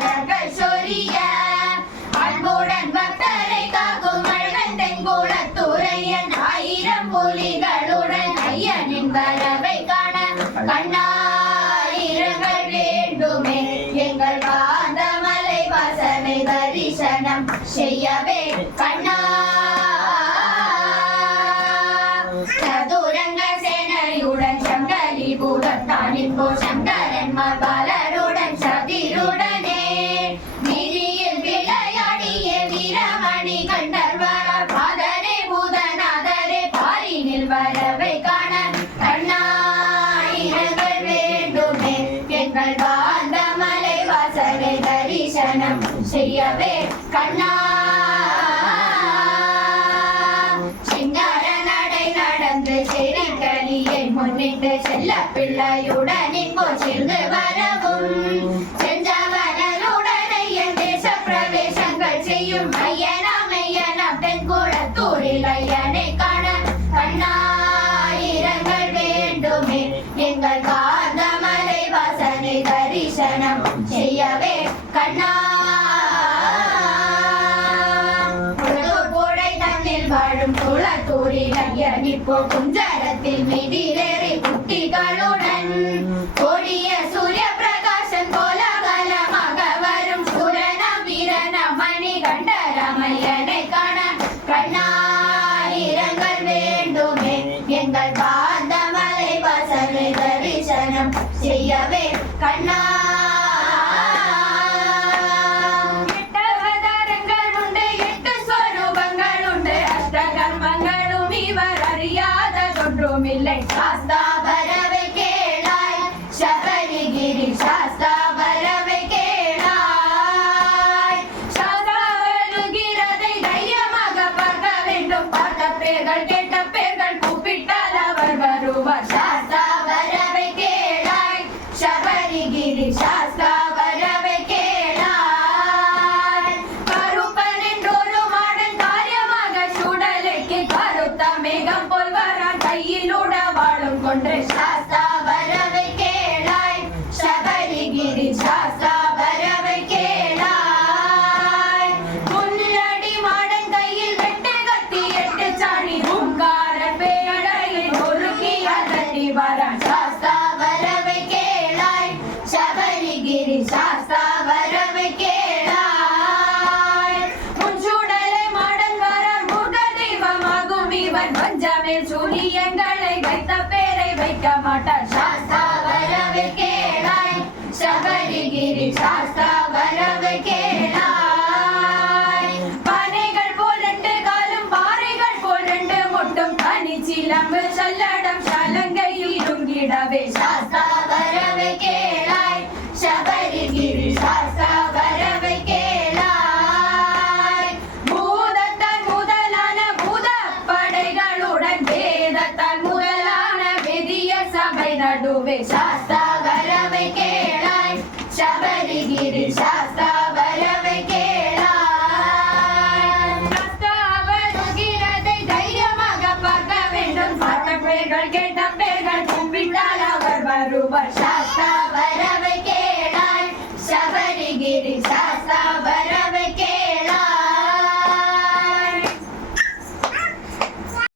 மலர்கள் சொரிய அன்புடன் பக்தரை காக்கும் அழகன் தென்குளத்துறையன் ஆயிரம் புலிகளுடன் ஐயனின் வரவை காண கண்ணாயிரங்கள் வேண்டுமே எங்கள் காந்தமலை வாசனை தரிசனம் செய்யவே கண்ணா சதுரங்க சேனையுடன் சங்கலி பூதத்தானின் சங்கரன் மலருடன் சதிருடனே வீதியில் விளையாடிய வீரமணி கண்டர்வர பாதரே பூதநாதரே பாரினில் வரவை காண கண்ணாயிரங்கள் வேண்டுமே எங்கள் காந்தமலை வாசலை தரிசனம் செய்யவே கண்ணா முன்னிட்டு செல்ல பிள்ளையுடன் இப்போ சேர்ந்து வரவும் செஞ்சவனுடனே என் தேச பிரவேசங்கள் செய்யும் ஐயனாம் தென்குளத்தூரில் ஐயனை காண கண்ணாயிரங்கள் வேண்டுமே எங்கள் காந்தமலை வாசனை தரிசனம் செய்யவே கண்ணா வாழும் குளத்தூரில் ஐயன் இப்போ குஞ்சரத்தில் மிதிலேறி குட்டிகளுடன் கொடிய சூரிய பிரகாசன் கோலாகலமாக வரும் சுரனம் வீரனம் மணி கண்டரமையனை காண கண்ணாயிரங்கள் வேண்டுமே எங்கள் காந்தமலை வாசலை தரிசனம் செய்யவே கண்ணா இல்லை சாஸ்தா வரவை கேளாய் சபரிகிரி சாஸ்தா வரவை கேளாய் சாஸ்தா வருகிறதை தைரியமாக பார்க்க வேண்டும் பார்த்த பேர்கள் கேட்ட பேர்கள் கூப்பிட்டால் அவர் வருவார் சாஸ்தா வரவை கேளாய் சபரிகிரி சாஸ்தா வரவை கேளாய் கருப்பன் என்றொரு மாடன் காரியமாக சுடலைக்கு கருத்த மேகம் போல் வரான் கையிலுட வாழும் கொன்று சாஸ்தா வரவை கேளாய் சபரிகிரி சாஸ்தா வரவை கேளாய் முன்னடி மாடன் கையில் வெட்டு கத்தி எட்டு சாணி ஓங்கார பேழையில் ஒருக்கி அதட்டி வரான் சாஸ்தா வரவை கேளாய் சபரிகிரி சாஸ்தா வரவை கேளாய் முன்சுடலை மாடன் வரான் முருக தெய்வமாகும் இவன் பஞ்சமேல் சூரியங்களை வைத்த பேரை வைக்க மாட்டார் சாஸ்தா வரவை கேளாய் சபரிகிரி சாஸ்தா வரவை கேளாய் பனைகள் போல் ரெண்டு காலும் பாறைகள் போல் ரெண்டு முட்டும் தனி சிலம்பு சல்லடம் சலங்கையில் துங்கிடவே சாஸ்தா வரவை கேளாய் சபரிகிரி சாஸ்தா வரவை கேளாய் பூதத்தான் முதலான பூத படைகளுடன் வேதத்தான் முதலான வேதிய சபை நடுவே சாஸ்தா வரவை கேளாய் சபரிகிரி சாஸ்தா வரவை கேளாய் சாஸ்தா வருகிறதை தைரியமாக பார்க்க வேண்டும் பார்த்த பேர்கள் கேட்ட பேர்கள் கும்பிட்டால் அவர் வருவார் சாஸ்தா வரவை